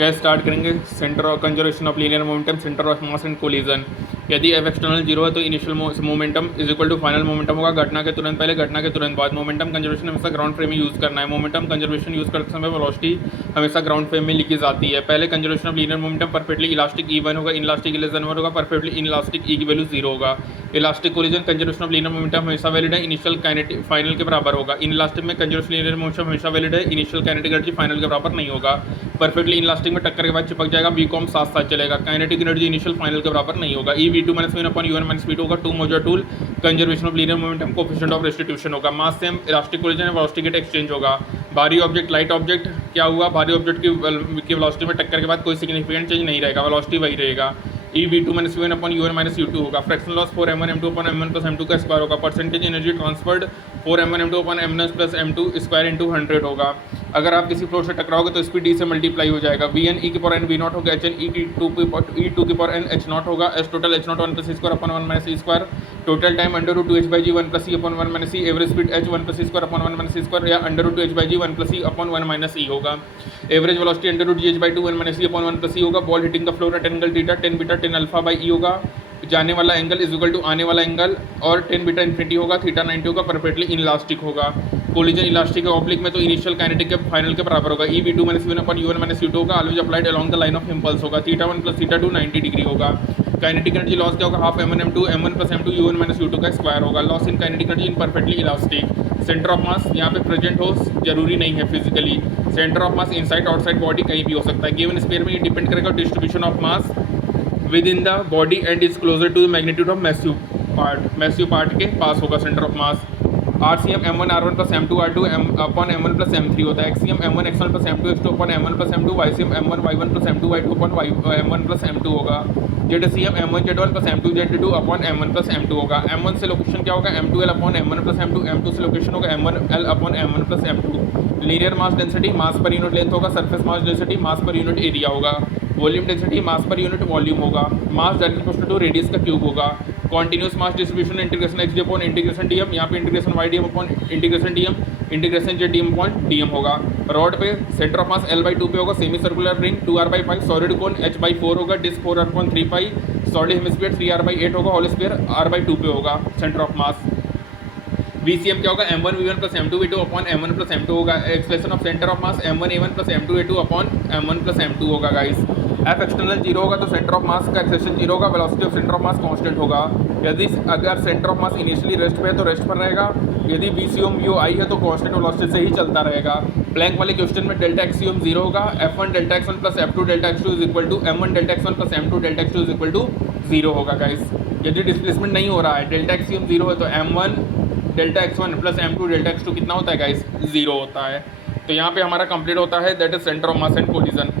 Gas start करेंगे centre of conservation of linear momentum, centre of mass and collision. यदि F external zero है तो initial momentum is equal to final momentum होगा घटना के तुरंत पहले, घटना के तुरंत बाद। मोमेंटम कंजर्वेशन हमेशा ग्राउंड फ्रेम में यूज़ करना है। मोमेंटम कंजर्वेशन यूज़ करते समय वेलोसिटी हमेशा ग्राउंड फ्रेम में लिखी जाती है। पहले conservation of linear momentum perfectly elastic E1 होगा, इनलास्टिक इलेजन होगा, परफेक्टली इनलास्टिक E की वैल्यू 0 होगा। Elastic collision conservation of linear momentum हमेशा वैलिड है, इनिशियल काइनेटिक फाइनल के बराबर होगा। इनलास्टिक में कंजर्वेशन लीनियर मोमेंटम हमेशा वैलिड है, इनिशियल काइनेटिक एनर्जी फाइनल के बराबर नहीं होगा। परफेक्टली इनलास्टिक में टक्कर के बाद चिपक जाएगा, बीकॉम साथ साथ चलेगा। काइनेटिक एनर्जी इनिशियल फाइनल के बराबर नहीं होगा। E V2 - V1 upon U1 - V2 होगा। 2 मोजर tool conservation of linear momentum coefficient of restitution होगा। मास सेम, इलास्टिक कोलिजन है, वेलोसिटी गेट एक्सचेंज होगा। भारी ऑब्जेक्ट लाइट ऑब्जेक्ट क्या हुआ, भारी ऑब्जेक्ट की वेलोसिटी में टक्कर के बाद कोई सिग्निफिकेंट चेंज नहीं रहेगा, वेलोसिटी वही रहेगा। E V2 - V1 upon U1 - U2 होगा। Fractional loss 4m1 m2 upon m1 plus m2 का स्क्वायर होगा। Percentage energy transferred 4m1 m2 upon m1 plus m2 square into 100 होगा। अगर आप किसी फ्लोर से टकराओगे तो स्पीड d से मल्टीप्लाई हो जाएगा। Vn e की पावर n v0 होगा, Hn e टू की पावर n h0 होगा। S total h0 1 plus e square upon 1 minus e square. Total time √2h/g 1 plus e upon 1 minus e। Average speed h 1 plus e square upon 1 minus e square या √2h/g 1 plus e upon 1 minus e होगा। Average velocity √gh/2 1 minus e upon 1 plus e होगा। Ball hitting the floor at angle theta 10 beta 10 alpha by e होगा। जाने वाला angle is equal to आने वाला angle और 10 beta infinity होगा, theta 90 होगा, परफेक्टली इनलास्टिक होगा। कोलिजन इलास्टिक है, ऑब्लिक में तो इनिशियल काइनेटिक के फाइनल के बराबर होगा। E V2 - V1 upon U1 - U2 होगा। Always applied along the line of impulse होगा। थीटा 1 plus थीटा 2 90 डिग्री होगा। काइनेटिक एनर्जी लॉस क्या होगा, half m1 m2 m1 plus m2 U1 - U2 का स्क्वायर होगा। Loss in kinetic energy in perfectly elastic. Centre of मास यहाँ पे present हो जरूरी नहीं है physically. Centre of mass inside outside body कहीं भी हो सकता है। गिवन स्पेयर में ये डिपेंड करेगा distribution of mass within the body and is closer to the magnitude of massive part. Massive part के पास होगा centre of mass. RCM m1 r1 plus m2 r2 upon m1 plus m3 होता है। XCM m1 x1 plus m2 x2 upon m1 plus m2। YCM m1 y1 plus m2 y2 upon m1 plus m2 होगा। ZCM m1 z1 plus m2 z2 upon m1 plus m2 होगा। m1 से location क्या होगा, m2l upon m1 plus m2। m2 से location होगा m1l upon m1 plus m2। Linear mass density mass पर unit length होगा। Surface mass density mass पर unit area होगा। वॉल्यूम डेंसिटी मास पर यूनिट वॉल्यूम होगा। Mass that is equal to radius का cube होगा। Continuous mass distribution integration x d upon integration dm, यहाँ पे integration y dm upon integration dm, integration z dm upon dm होगा। Rod पे centre of mass l/2 पे होगा। Semi circular ring 2r/5, solid कोन h/4 होगा। Disc 4r/3 पाई, solid hemisphere 3r/8 होगा। Whole sphere r/2 पे होगा सेंटर ऑफ मास। VCM क्या होगा, m1 v1 plus m2 v2 upon m1 plus m2 होगा। Expression of centre of mass m1 a1 plus m2 a2 upon m1 plus m2 होगा guys. F external zero होगा तो centre of मास का acceleration zero होगा। Velocity of centre of mass constant होगा। यदि अगर centre of mass initially rest पे है तो रेस्ट पर रहेगा। यदि VCM u है तो कांस्टेंट वेलोसिटी से ही चलता रहेगा। प्लैंक वाले क्वेश्चन में डेल्टा एक्सियम जीरो होगा। F1 delta x1 plus F2 delta x2 is equal to m1 delta x1 plus m2 delta x2 is equal to 0 होगा गाइस। यदि डिस्प्लेसमेंट नहीं हो रहा है, डेल्टा एक्सियम जीरो है तो m1 delta x1 plus m2 delta x2 कितना होता है गाइस, 0 होता है। तो यहाँ पे हमारा कंप्लीट होता है that is centre of mass and collision.